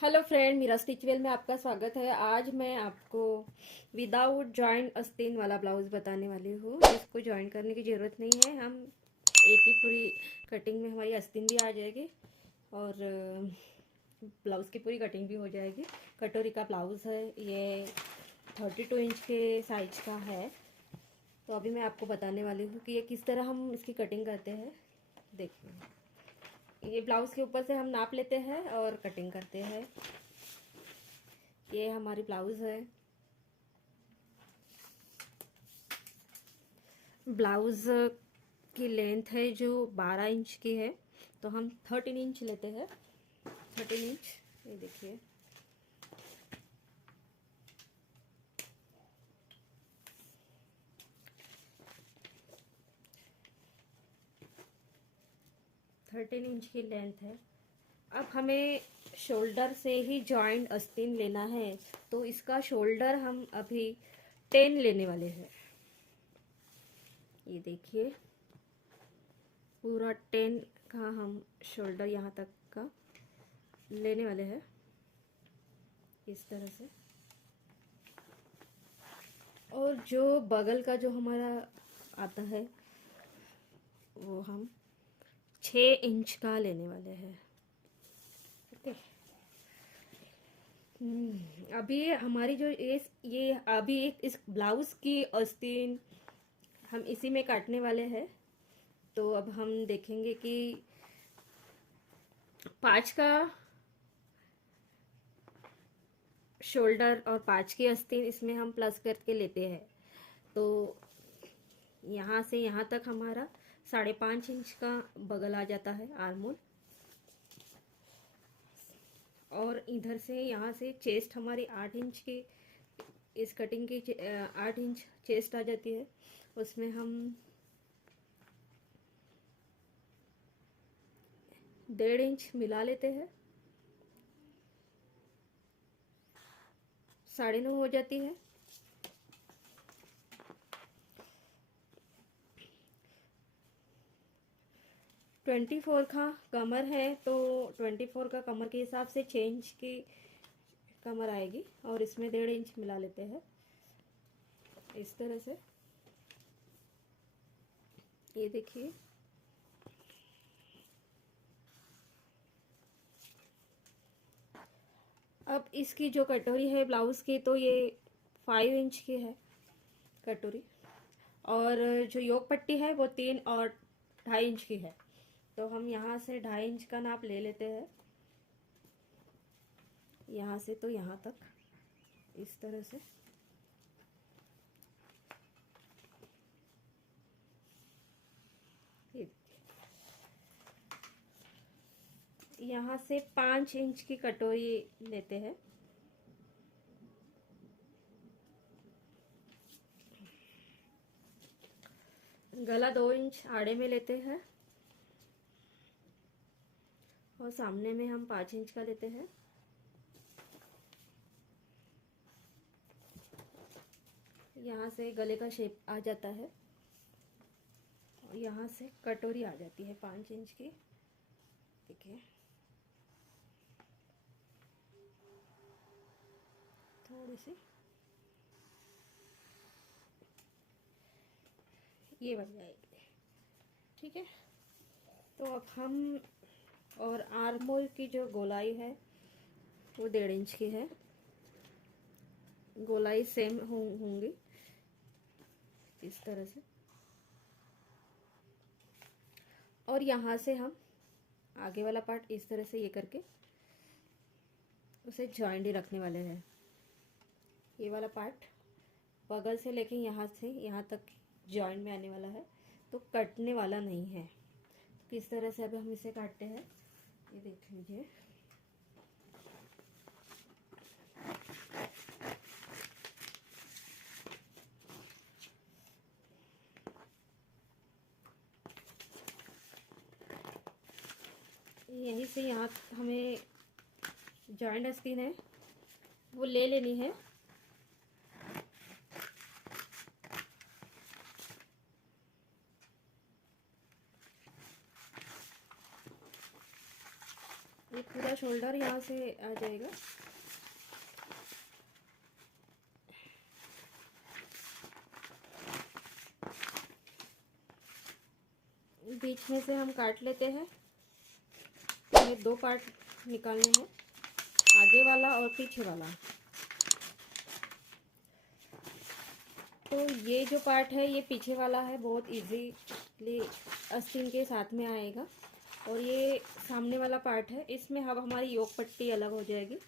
Hello friend, Meera स्टिचवेल में आपका स्वागत है। आज मैं आपको विदाउट जॉइंट आस्तीन वाला ब्लाउज़ बताने वाली हूँ, जिसको जॉइन करने की ज़रूरत नहीं है। हम एक ही पूरी कटिंग में हमारी आस्तीन भी आ जाएगी और ब्लाउज़ की पूरी कटिंग भी हो जाएगी। कटोरी का ब्लाउज़ है ये, 32 इंच के साइज का है। तो अभी मैं आपको बताने वाली हूँ कि ये किस तरह हम इसकी कटिंग करते हैं। देखिए, ये ब्लाउज़ के ऊपर से हम नाप लेते हैं और कटिंग करते हैं। ये हमारी ब्लाउज़ है। ब्लाउज़ की लेंथ है जो 12 इंच की है, तो हम 13 इंच लेते हैं। 13 इंच, ये देखिए। थर्टीन इंच की लेंथ है। अब हमें शोल्डर से ही जॉइंट आस्तीन लेना है, तो इसका शोल्डर हम अभी 10 लेने वाले हैं। ये देखिए, पूरा 10 का हम शोल्डर यहाँ तक का लेने वाले हैं, इस तरह से। और जो बगल का जो हमारा आता है वो हम 6 इंच का लेने वाले हैं। ओके। अभी हमारी जो ये अभी एक इस ब्लाउज़ की आस्तीन हम इसी में काटने वाले हैं। तो अब हम देखेंगे कि 5 का शोल्डर और 5 की आस्तीन इसमें हम प्लस करके लेते हैं। तो यहाँ से यहाँ तक हमारा 5.5 इंच का बगल आ जाता है, आर्मोल। और इधर से यहाँ से चेस्ट हमारी 8 इंच की, इस कटिंग की 8 इंच चेस्ट आ जाती है। उसमें हम 1.5 इंच मिला लेते हैं, 9.5 हो जाती है। ट्वेंटी फोर का कमर है, तो 24 का कमर के हिसाब से 6 इंच की कमर आएगी, और इसमें 1.5 इंच मिला लेते हैं, इस तरह से। ये देखिए, अब इसकी जो कटोरी है ब्लाउज़ की, तो ये 5 इंच की है कटोरी। और जो योक पट्टी है वो 3 और 2.5 इंच की है। तो हम यहाँ से 2.5 इंच का नाप ले लेते हैं, यहाँ से तो यहाँ तक, इस तरह से। यहाँ से 5 इंच की कटोरी लेते हैं। गला 2 इंच आड़े में लेते हैं, और सामने में हम 5 इंच का लेते हैं। यहाँ से गले का शेप आ जाता है, और यहाँ से कटोरी आ जाती है 5 इंच की। देखिए, थोड़ी सी ये बन जाएगी, ठीक है। तो अब हम, और आर्मोल की जो गोलाई है वो 1.5 इंच की है। गोलाई सेम होंगी, इस तरह से। और यहाँ से हम आगे वाला पार्ट इस तरह से ये करके उसे जॉइंट ही रखने वाले हैं। ये वाला पार्ट बगल से लेके यहाँ से यहाँ तक जॉइंट में आने वाला है, तो कटने वाला नहीं है। तो किस तरह से अब हम इसे काटते हैं, ये देख लीजिए। यहीं से यहाँ हमें जॉइंट आस्तीन है वो ले लेनी है। ये पूरा हमारा शोल्डर यहाँ से आ जाएगा। बीच में से हम काट लेते हैं। हमें 2 पार्ट निकालने हैं, आगे वाला और पीछे वाला। तो ये जो पार्ट है ये पीछे वाला है, बहुत इजीली आस्तीन के साथ में आएगा। और ये सामने वाला पार्ट है, इसमें अब हमारी योक पट्टी अलग हो जाएगी।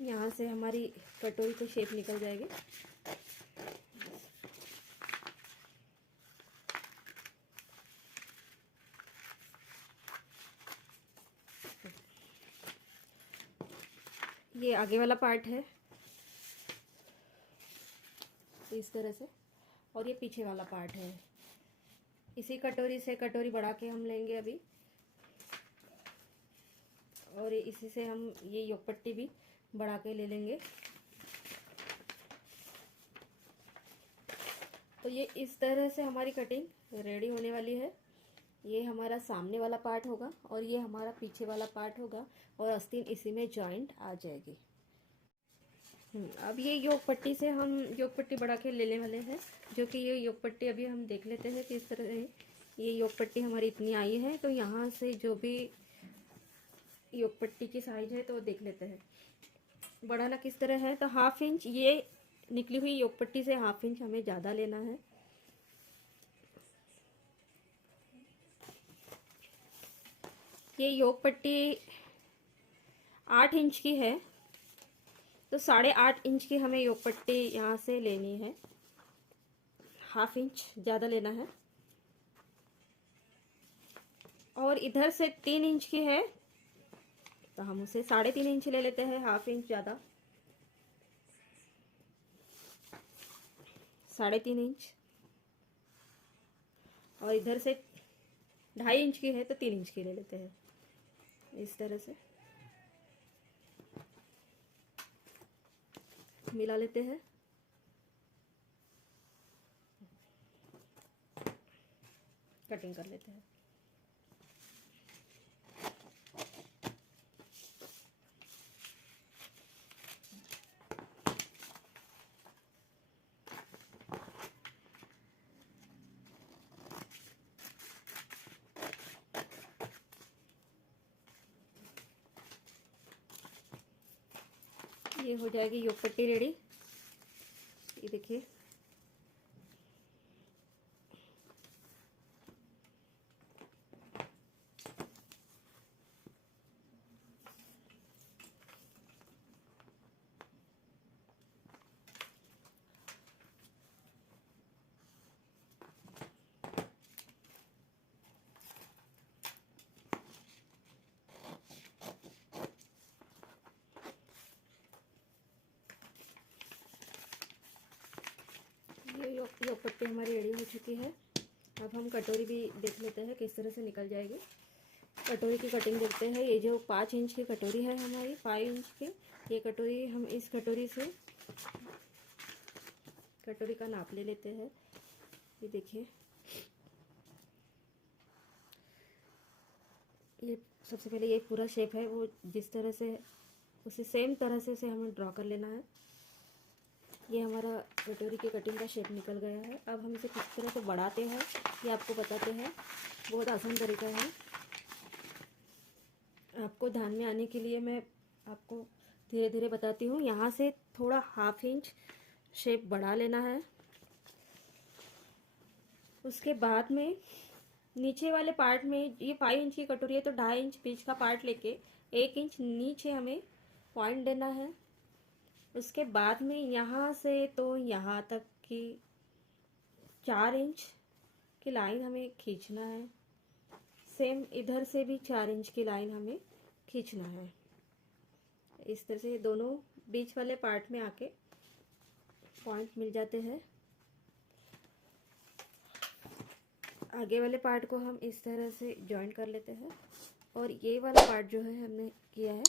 यहाँ से हमारी कटोरी की शेप निकल जाएगी। ये आगे वाला पार्ट है इस तरह से, और ये पीछे वाला पार्ट है। इसी कटोरी से कटोरी बढ़ा के हम लेंगे अभी, और इसी से हम ये योक पट्टी भी बढ़ा के ले लेंगे। तो ये इस तरह से हमारी कटिंग रेडी होने वाली है। ये हमारा सामने वाला पार्ट होगा और ये हमारा पीछे वाला पार्ट होगा, और आस्तीन इसी में जॉइंट आ जाएगी। अब ये योक पट्टी से हम योक पट्टी बढ़ा के लेने वाले हैं, जो कि ये योक पट्टी अभी हम देख लेते हैं कि इस तरह ये योक पट्टी हमारी इतनी आई है। तो यहाँ से जो भी योक पट्टी की साइज है तो देख लेते हैं बढ़ाना किस तरह है। तो 1/2 इंच, ये निकली हुई योक पट्टी से 1/2 इंच हमें ज़्यादा लेना है। ये योक पट्टी 8 इंच की है, तो 8.5 इंच की हमें योक पट्टी यहाँ से लेनी है। 1/2 इंच ज़्यादा लेना है। और इधर से 3 इंच की है, तो हम उसे 3.5 इंच ले लेते हैं, 1/2 इंच ज़्यादा, 3.5 इंच। और इधर से 2.5 इंच की है, तो 3 इंच की ले लेते हैं। इस तरह से मिला लेते हैं। कटिंग कर लेते हैं। ये हो जाएगी योक पट्टी रेडी। ये देखिए, ये योक पट्टी हमारी रेडी हो चुकी है। अब हम कटोरी भी देख लेते हैं किस तरह से निकल जाएगी। कटोरी की कटिंग देखते हैं। ये जो 5 इंच की कटोरी है हमारी, 5 इंच की, ये कटोरी, हम इस कटोरी से कटोरी का नाप ले लेते हैं। ये देखिए, ये सबसे पहले ये पूरा शेप है वो जिस तरह से, उसी सेम तरह से उसे हमें ड्रॉ कर लेना है। ये हमारा कटोरी की कटिंग का शेप निकल गया है। अब हम इसे किस तरह से बढ़ाते हैं ये आपको बताते हैं। बहुत आसान तरीका है, आपको ध्यान में आने के लिए मैं आपको धीरे धीरे बताती हूँ। यहाँ से थोड़ा 1/2 इंच शेप बढ़ा लेना है। उसके बाद में नीचे वाले पार्ट में, ये 5 इंच की कटोरी है तो 2.5 इंच बीच का पार्ट लेके 1 इंच नीचे हमें पॉइंट देना है। उसके बाद में यहाँ से तो यहाँ तक की 4 इंच की लाइन हमें खींचना है। सेम इधर से भी 4 इंच की लाइन हमें खींचना है। इस तरह से दोनों बीच वाले पार्ट में आके पॉइंट मिल जाते हैं। आगे वाले पार्ट को हम इस तरह से जॉइंट कर लेते हैं, और ये वाला पार्ट जो है हमने किया है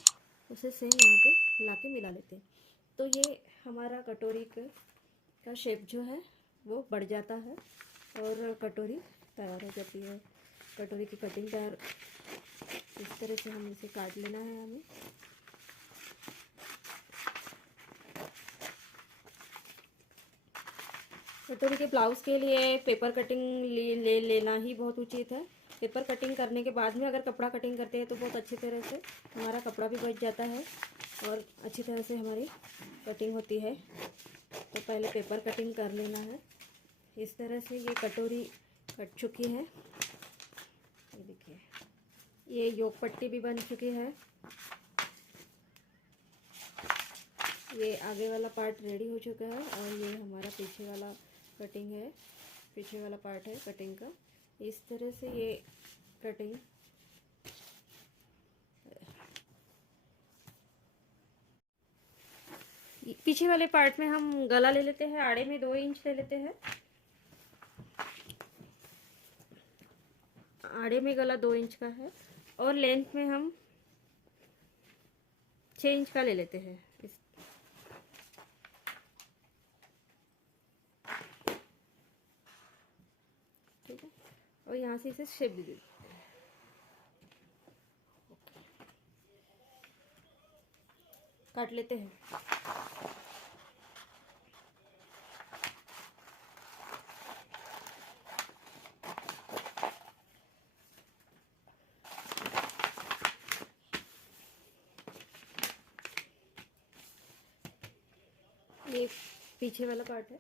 उसे सेम यहाँ पे लाके मिला लेते हैं। तो ये हमारा कटोरी का शेप जो है वो बढ़ जाता है और कटोरी तैयार हो जाती है। कटोरी की कटिंग तैयार, इस तरह से हम इसे काट लेना है हमें। कटोरी के ब्लाउज के लिए पेपर कटिंग ले लेना ही बहुत उचित है। पेपर कटिंग करने के बाद में अगर कपड़ा कटिंग करते हैं तो बहुत अच्छी तरह से हमारा कपड़ा भी बच जाता है और अच्छी तरह से हमारी कटिंग होती है। तो पहले पेपर कटिंग कर लेना है। इस तरह से ये कटोरी कट चुकी है। ये देखिए, ये योक पट्टी भी बन चुकी है। ये आगे वाला पार्ट रेडी हो चुका है और ये हमारा पीछे वाला कटिंग है, पीछे वाला पार्ट है कटिंग का। इस तरह से ये कटिंग पीछे वाले पार्ट में हम गला ले लेते हैं। आड़े में 2 इंच ले लेते हैं। आड़े में गला 2 इंच का है और लेंथ में हम 6 इंच का ले लेते हैं। ठीक है, और यहाँ से इसे शेप दे देते हैं। काट लेते हैं। ये पीछे वाला पार्ट है।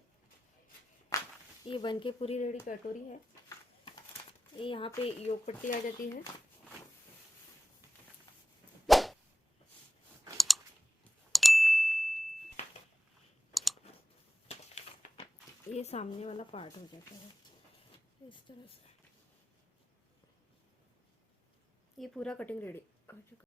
ये बन के पूरी रेडी कटोरी है। ये यहाँ पे योक पट्टी आ जाती है। ये सामने वाला पार्ट हो जाता है इस तरह से। ये पूरा कटिंग रेडी हो चुका है।